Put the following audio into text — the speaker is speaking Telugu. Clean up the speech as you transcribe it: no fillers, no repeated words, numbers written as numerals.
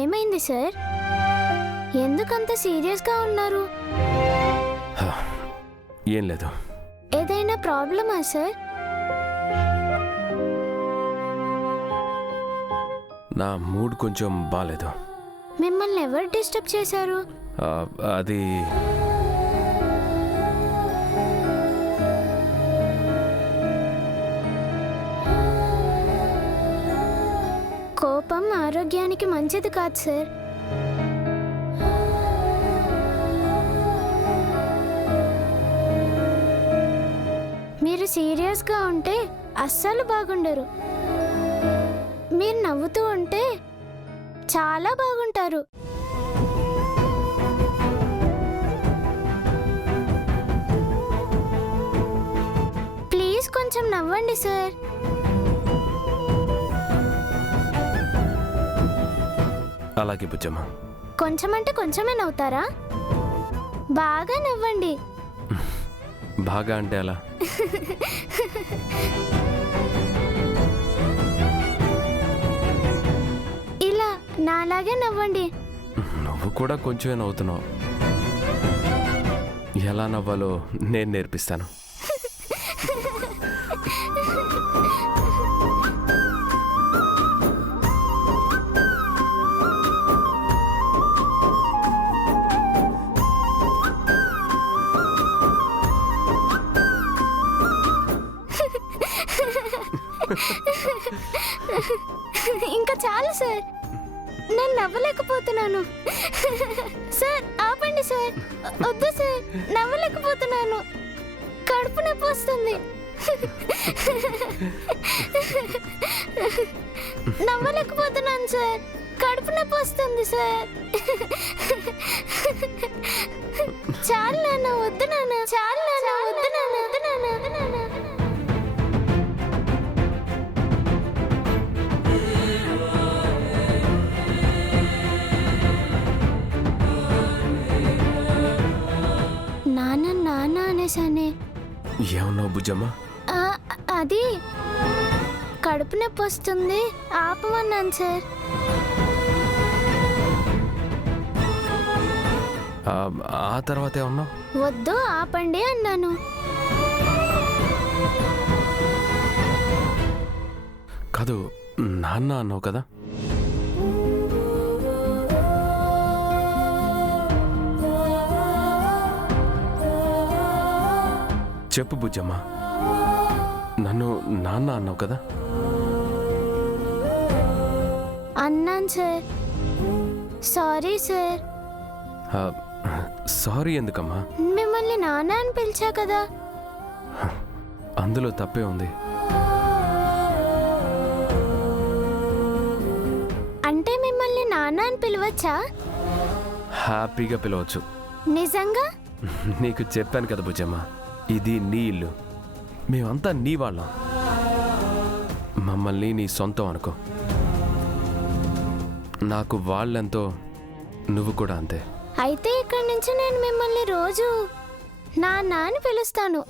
ఏమైంది సార్? ఎందుకంత సీరియస్గా ఉన్నారు? ఏం లేదు. ఏదైనా ప్రాబ్లమా సార్? నా మూడ్ కొంచెం బాలేదు. మిమ్మల్ని ఎవరు డిస్టర్బ్ చేశారు? అది కోపం ఆరోగ్యానికి మంచిది కాదు సార్. మీరు సీరియస్గా ఉంటే అస్సలు బాగుండరు. మీరు నవ్వుతూ ఉంటే చాలా బాగుంటారు. ప్లీజ్ కొంచెం నవ్వండి సార్. అలాగే బుజ్జమ్మ. కొంచెం అంటే కొంచెమే నవ్వుతారా? బాగా నవ్వండి. బాగా అంటే అలా? ఇలా నాలాగే నవ్వండి. నువ్వు కూడా కొంచెమే నవ్వుతున్నావు. ఎలా నవ్వాలో నేను నేర్పిస్తాను. ఇంకా చాలు సార్, నేను నవ్వలేకపోతున్నాను. సార్ ఆపండి సార్, వద్దు సార్, నవ్వలేకపోతున్నాను. కడుపు నొప్పి వస్తుంది. నవ్వలేకపోతున్నాను సార్, కడుపు నొప్పి వస్తుంది సార్. చాలు నాన్న, వద్దు నాన్న, చాలు నాన్న, వద్దు నాన్న, వద్దు నాన్న, వద్దు నాన్న. నాన్న నాన్న అనేసానే. ఏమన్నావు బుజ్జమ్మ? అది కడుపు నొప్పి వస్తుంది, ఆపమన్నాను సార్. ఆ తర్వాత ఏమన్నావు? వద్దు, ఆపండి అన్నాను. కాదు, నాన్న అన్నావు కదా? చెప్పు బుజ్జమ్మ, నన్ను నాన్న అన్నావు కదా? అన్నాను సార్. Sorry sir. సారీ ఎందుకమ్మా? మిమ్మల్ని నాన్న అని పిలిచా కదా. అందులో తప్పే ఉంది. అంటే మిమ్మల్ని నాన్న అని పిలవచ్చా? హ్యాపీగా పిలవచ్చు. నిజంగా? నీకు చెప్పాను కదా బుజ్జమ్మ, ఇది నీ ఇల్లు, మేమంతా నీ వాళ్ళం. మమ్మల్ని నీ సొంతం అనుకో. నాకు వాళ్ళెంతో నువ్వు కూడా అంతే. అయితే ఇక్కడి నుంచి నేను మిమ్మల్ని రోజు నాన్న అని పిలుస్తాను.